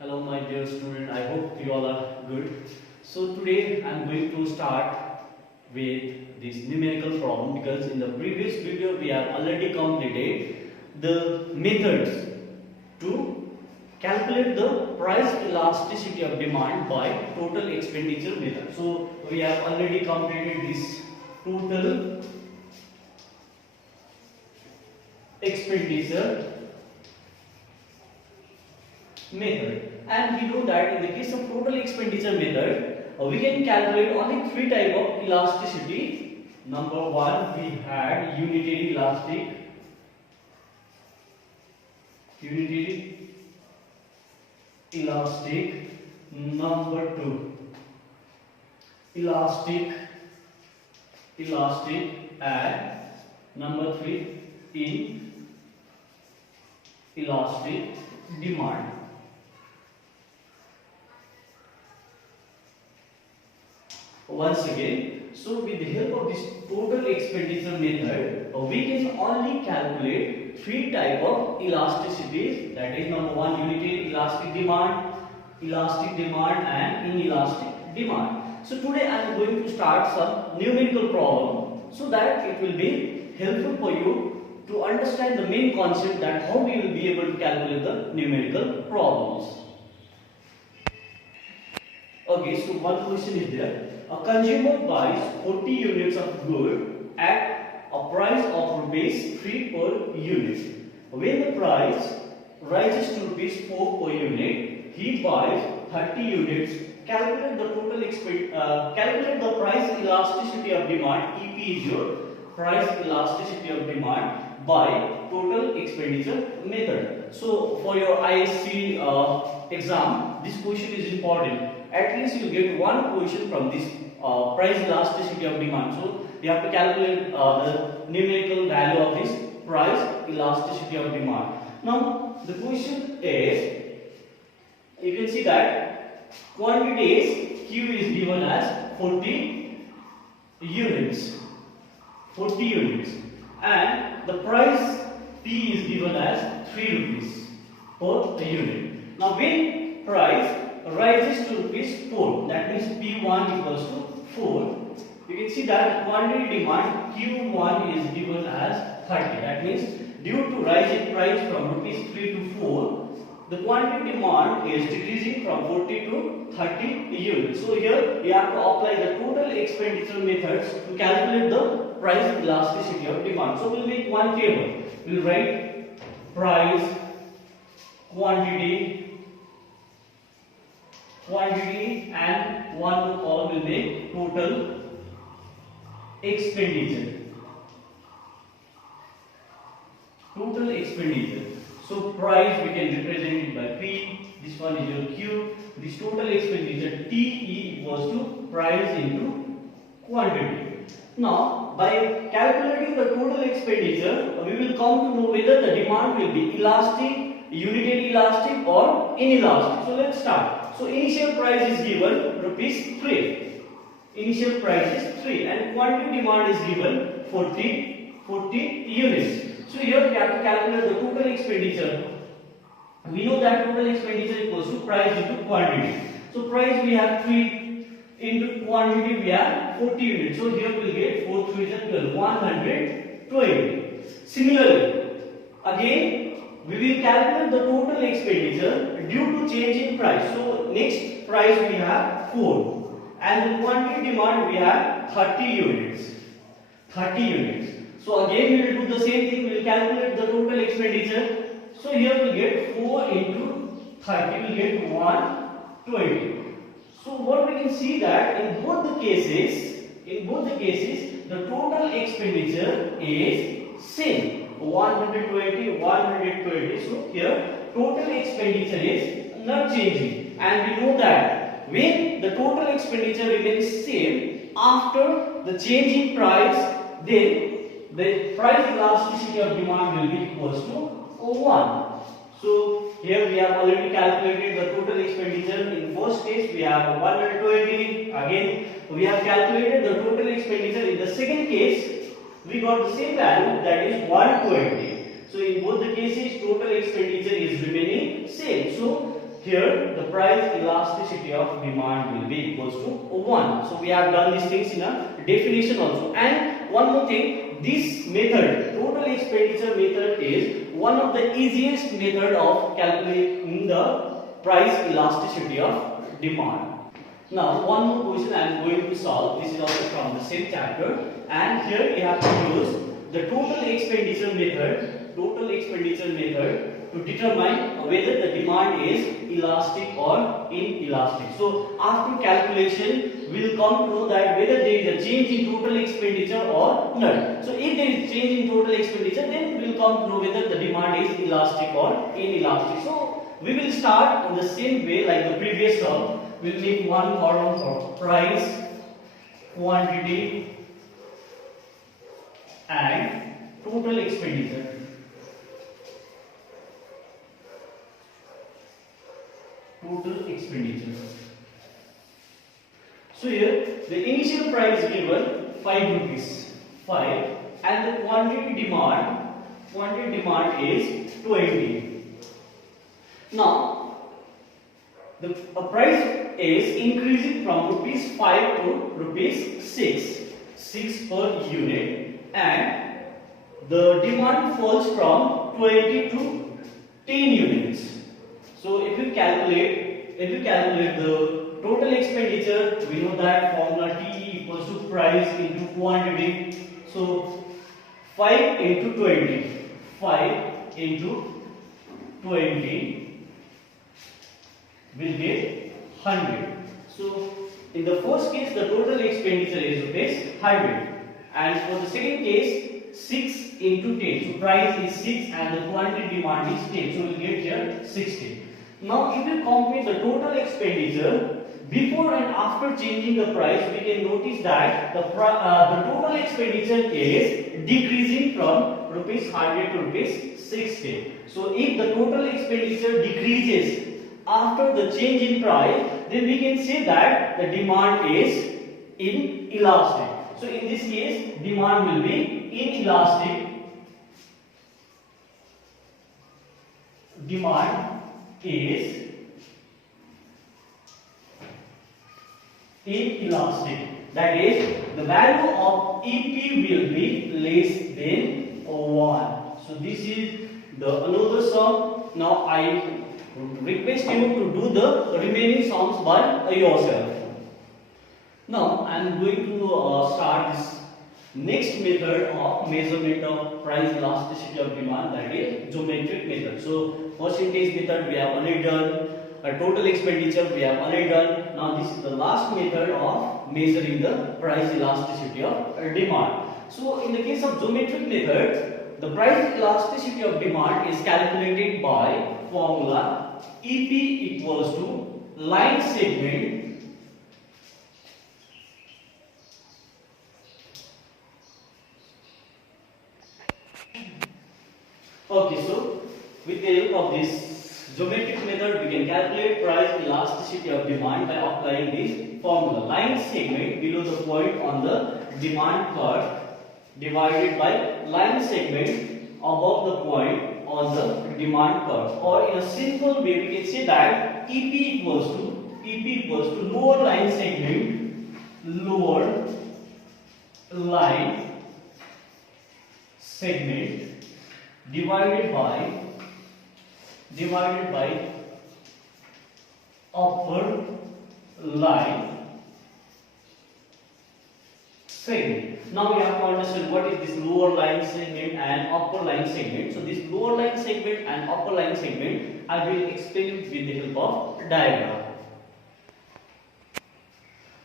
Hello my dear student, I hope you all are good. So today I am going to start with this numerical problem because in the previous video we have already completed the methods to calculate the price elasticity of demand by total expenditure method. So we have already completed this total expenditure method, and we know that in the case of total expenditure method we can calculate only three type of elasticity. Number one, we had unitary elastic. Number two, elastic, and number three, inelastic demand. Once again, so with the help of this total expenditure method, we can only calculate three type of elasticities, that is number one, unitary elastic demand and inelastic demand. So today I am going to start some numerical problem so that it will be helpful for you to understand the main concept, that how we will be able to calculate the numerical problems. Okay, so one question is there. A consumer buys 40 units of good at a price of rupees 3 per unit. When the price rises to rupees 4 per unit, he buys 30 units. Calculate the price elasticity of demand. EP is your price elasticity of demand by total expenditure method. So for your ISC exam, this question is important. At least you get one question from this price elasticity of demand. So you have to calculate the numerical value of this price elasticity of demand. Now the question is, you can see that quantities Q is given as 40 units, and the price P is given as 3 rupees per unit. Now when price rises to rupees 4, that means P1 equals to 4, you can see that quantity demand Q1 is given as 30. That means due to rise in price from rupees 3 to 4, the quantity demand is decreasing from 40 to 30 units. So here we have to apply the total expenditure methods to calculate the price elasticity of demand. So we'll make one table. We'll write price, quantity, and one more column will make total expenditure. So price we can represent it by P, this one is your Q, this total expenditure TE equals to price into quantity. Now by calculating the total expenditure, we will come to know whether the demand will be elastic, unitary elastic or inelastic. So let's start. So initial price is given rupees 3. Initial price is 3 and quantity demand is given 40 units. So here we have to calculate the total expenditure. We know that total expenditure equals to price into quantity. So price we have 3 into quantity we have 40 units. So here we will get 4 3 is 12, 120. Similarly, again we will calculate the total expenditure due to change in price. So next price we have 4 and the quantity demand we have 30 units. So again we will do the same thing. We will calculate the total expenditure. So here we will get 4 into 30, we will get 120. So what we can see that in both the cases the total expenditure is same. 120. So here total expenditure is not changing, and we know that when the total expenditure remains same after the change in price, then the price elasticity of demand will be equals to 1. So here we have already calculated the total expenditure. In first case we have 120. Again we have calculated the total expenditure. In the second case we got the same value, that is 120. So in both the cases total expenditure is remaining same. So here the price elasticity of demand will be equals to 1. So we have done these things in a definition also. And one more thing, this method, total expenditure method, is one of the easiest method of calculating the price elasticity of demand. Now one more question I am going to solve. This is also from the same chapter, and here we have to use the total expenditure method to determine whether the demand is elastic or inelastic. So after calculation we will come to know that whether there is a change in total expenditure or not. So if there is change in total expenditure, then we will come to know whether the demand is elastic or inelastic. So we will start in the same way like the previous term. We will make one column for price, quantity and total expenditure. Total expenditure. So here the initial price given 5 rupees, 5, and the quantity demand is 20. Now the price is increasing from rupees 5 to rupees 6 per unit, and the demand falls from 20 to 10 units. So if you calculate the total expenditure, we know that formula TE equals to price into quantity. So 5 into 20 will get 100. So in the first case the total expenditure is rupees 100, and for the second case 6 into 10. So price is 6 and the quantity demand is 10. So we will get here 60. Now if we compare the total expenditure before and after changing the price, we can notice that the total expenditure is decreasing from rupees 100 to rupees 60. So if the total expenditure decreases after the change in price, then we can say that the demand is inelastic. So in this case demand will be inelastic. Demand is inelastic. That is, the value of EP will be less than 1. So this is the another sum. Now I request you to do the remaining sums by yourself. Now I am going to start this next method of measurement of price elasticity of demand, that is geometric method. So percentage method we have already done, total expenditure we have already done. Now this is the last method of measuring the price elasticity of demand. So in the case of geometric method, the price elasticity of demand is calculated by formula EP equals to line segment Okay, so with the help of this geometric method, we can calculate price elasticity of demand by applying this formula. Line segment below the point on the demand curve divided by line segment above the point on the demand curve. Or in a simple way, we can say that EP equals to lower line segment divided by upper line segment. Now we have to understand what is this lower line segment and upper line segment. So this lower line segment and upper line segment I will explain with the help of diagram.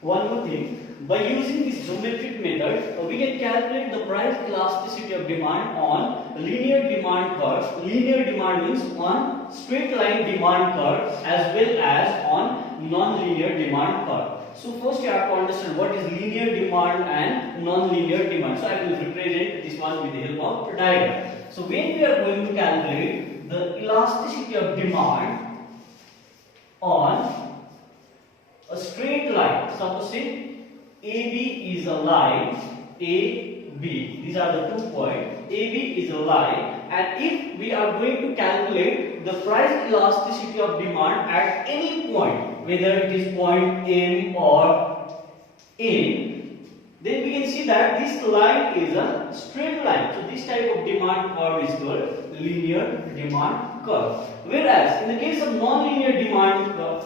One more thing, by using this geometric method, we can calculate the price elasticity of demand on linear demand curve. Linear demand means on straight line demand curve as well as on non-linear demand curve. So first you have to understand what is linear demand and non-linear demand. So I will represent this one with the help of diagram. So when we are going to calculate the elasticity of demand on a straight line, suppose say AB is a line, AB, these are the 2 points, AB is a line, and if we are going to calculate the price elasticity of demand at any point, whether it is point M or N, then we can see that this line is a straight line. So this type of demand curve is called linear demand curve. Whereas in the case of non-linear demand curve,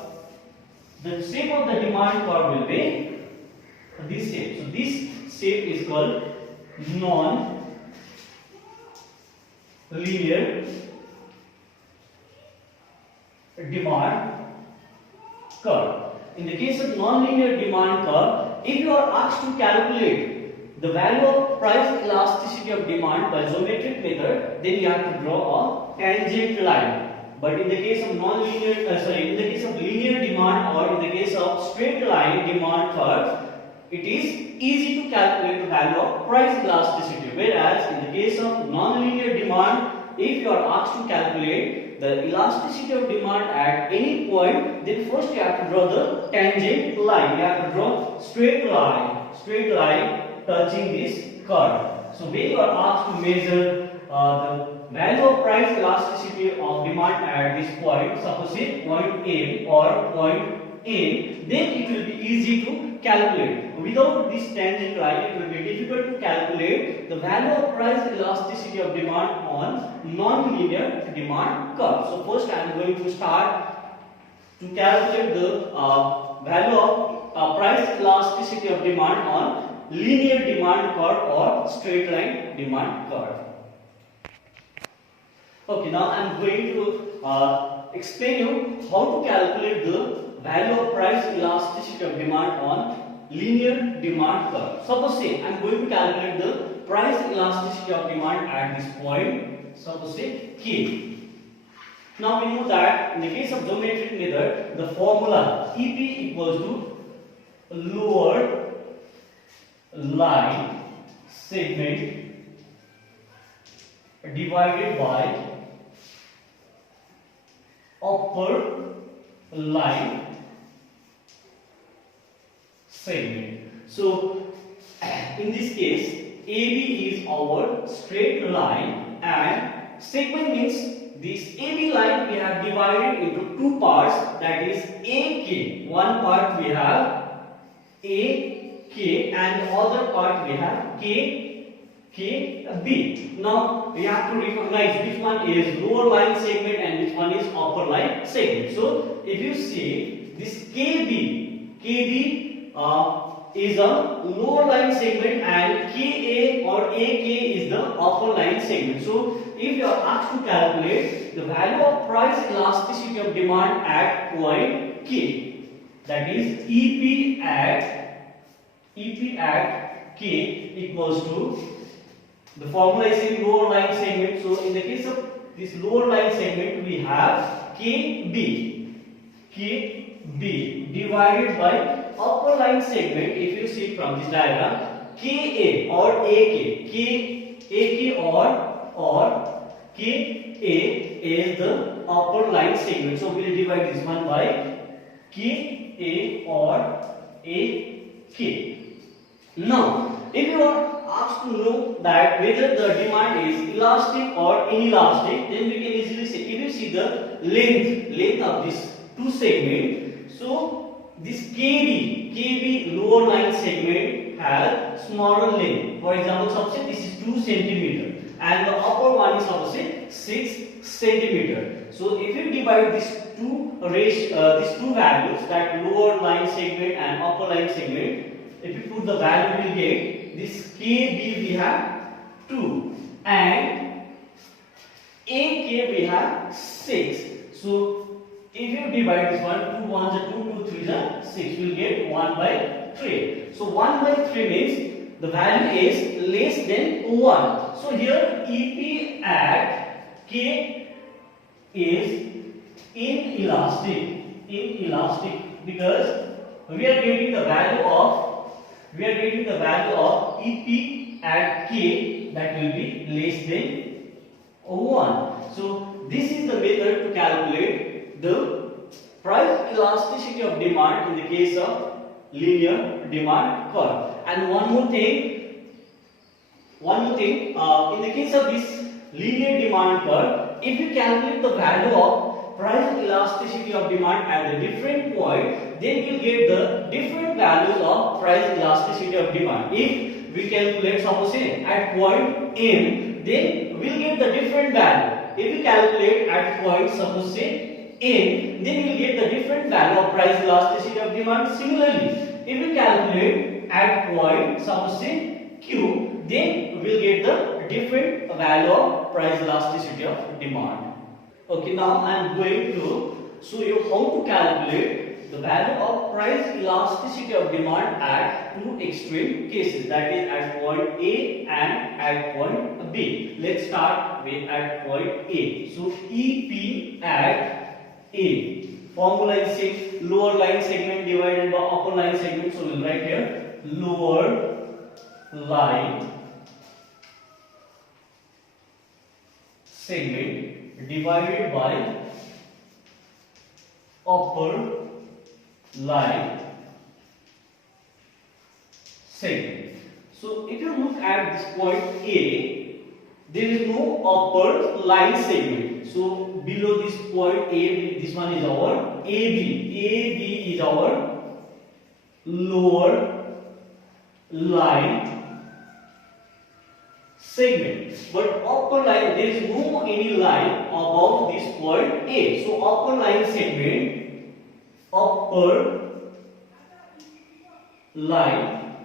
the shape of the demand curve will be this shape. So this shape is called non-linear demand curve. In the case of non-linear demand curve, if you are asked to calculate the value of price elasticity of demand by geometric method, then you have to draw a tangent line. But in the case of in the case of linear demand or in the case of straight line demand curve, it is easy to calculate the value of price elasticity. Whereas in the case of non-linear demand, if you are asked to calculate the elasticity of demand at any point, then first you have to draw the tangent line. You have to draw straight line touching this curve. So when you are asked to measure the value of price elasticity of demand at this point, suppose say point M or point N, then it will be easy to calculate. Without this tangent line, it will be difficult to calculate the value of price elasticity of demand on non-linear demand curve. So first I am going to start to calculate the value of price elasticity of demand on linear demand curve or straight line demand curve. Okay, now I am going to explain you how to calculate the value of price elasticity of demand on linear demand curve. Suppose say I am going to calculate the price elasticity of demand at this point, suppose say K. Now we know that in the case of geometric method, the formula EP equals to lower line segment divided by upper line segment. So in this case, AB is our straight line and segment means this AB line we have divided into two parts, that is AK. One part we have AK and the other part we have KB. Now we have to recognize which one is lower line segment and which one is upper line segment. So if you see this KB is a lower line segment and KA or AK is the upper line segment. So if you are asked to calculate the value of price elasticity of demand at point K, that is EP at K equals to, the formula is in lower line segment. So in the case of this lower line segment, we have KB divided by upper line segment. If you see from this diagram, KA or AK, KA is the upper line segment. So we will divide this one by KA or AK. Now, if you are asked to know that whether the demand is elastic or inelastic, then we can easily say, if you see the length of this two segment, so this KB lower line segment has smaller length. For example, suppose this is 2 cm and the upper one is suppose 6 cm. So if you divide these two values, that lower line segment and upper line segment, if you put the value, we will get this KB we have 2 and AK we have 6. So if you divide this one, 2 1s are 2, 2 3s are 6, you will get 1 by 3. So 1 by 3 means the value is less than 1. So here EP at K is inelastic because we are getting the value of EP at K that will be less than 1. So this is the method to calculate the price elasticity of demand in the case of linear demand curve. And one more thing, in the case of this linear demand curve, if you calculate the value of price elasticity of demand at the different point, then we'll get the different values of price elasticity of demand. If we calculate, suppose say at point M, then we'll get the different value. If we calculate at point, suppose say N, then we'll get the different value of price elasticity of demand. Similarly, if we calculate at point, suppose say Q, then we'll get the different value of price elasticity of demand. Okay, now I am going to show you how to calculate the value of price elasticity of demand at two extreme cases, that is at point A and at point B. Let's start with at point A. So EP at A. Formula is same, lower line segment divided by upper line segment. So we'll write here lower line segment divided by upper line segment. So if you look at this point A, there is no upper line segment. So below this point A, this one is our AB. AB is our lower line segment. But upper line, there is no any line above this point A. So upper line segment, upper line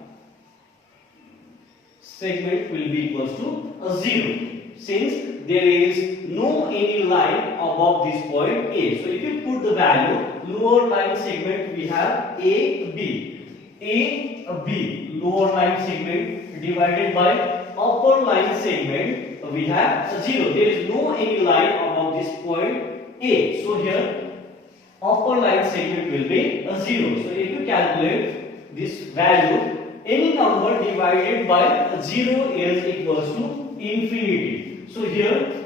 segment will be equals to 0, since there is no any line above this point A. So if you put the value, lower line segment we have AB, AB, lower line segment divided by upper line segment we have 0. There is no any line above this point A. So here upper line segment will be 0. So if you calculate this value, any number divided by 0 is equals to infinity. So here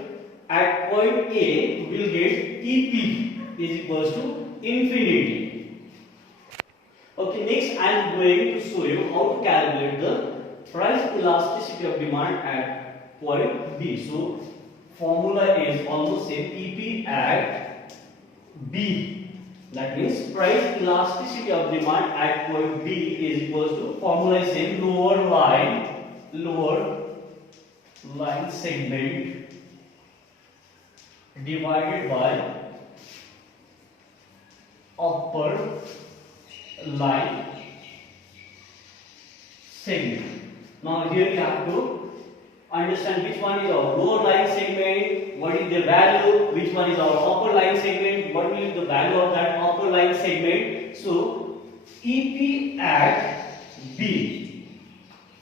at point A we will get EP is equals to infinity. Okay, next I am going to show you how to calculate the price elasticity of demand at point B. So formula is almost same, EP at B. That means price elasticity of demand at point B is equals to, formula is same, lower line segment divided by upper line segment. Now here you have to understand which one is our lower line segment, what is the value, which one is our upper line segment, what will be the value of that upper line segment. So EP at B,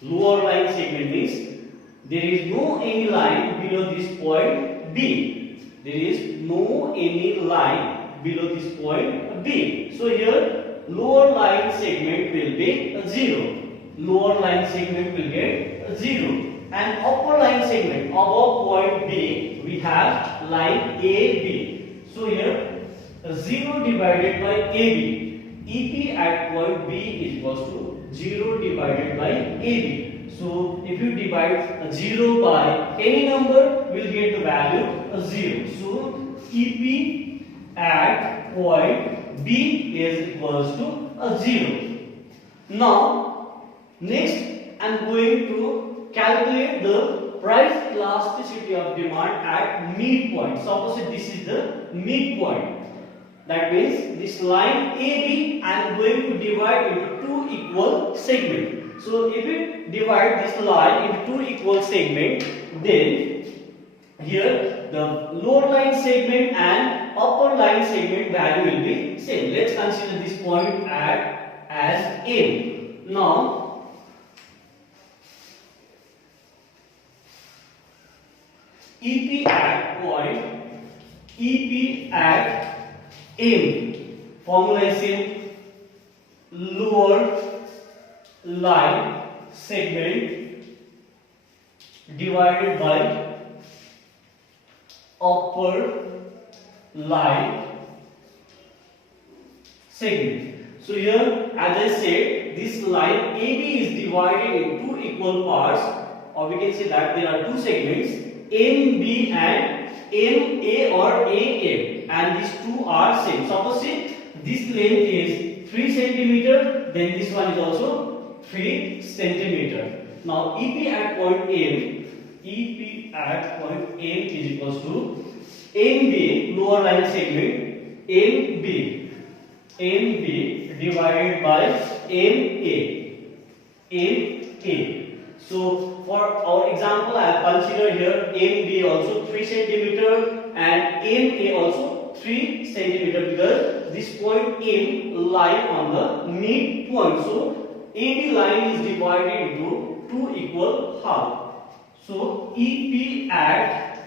lower line segment means there is no any line below this point B. There is no any line below this point B. So here lower line segment will be 0. Lower line segment will get 0. And upper line segment above point B we have line AB. So here 0 divided by AB. EP at point B is equals to 0 divided by AB. So if you divide 0 by any number, we will get the value 0. So EP at point B is equals to 0. Now next I am going to calculate the price elasticity of demand at midpoint. Suppose this is the midpoint. That means this line AB I am going to divide into two equal segments. So if we divide this line into two equal segments, then here the lower line segment and upper line segment value will be same. Let's consider this point as M. Now EP at point, EP at M, formula is same, lower line segment divided by upper line segment. So here, as I said, this line AB is divided in two equal parts, or we can say that there are two segments, MB and MA or AM, and these two are same. Suppose say this length is 3 centimeter, then this one is also 3 centimeter. Now EP at point M, EP at point M is equals to MB, lower line segment, MB divided by MA. So for our example, I have considered here MB also 3 centimeter and MA also 3 centimeter, because this point M lie on the mid point. So AB line is divided into 2 equal half. So EP at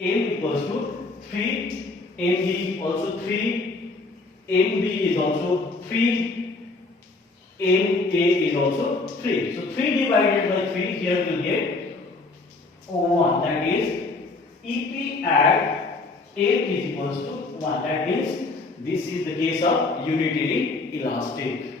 M equals to 3, MB also 3, MB is also 3, MA is also 3. So 3 divided by 3 here will get 1. That is EP at M is equals to 1. That means this is the case of unitary elastic.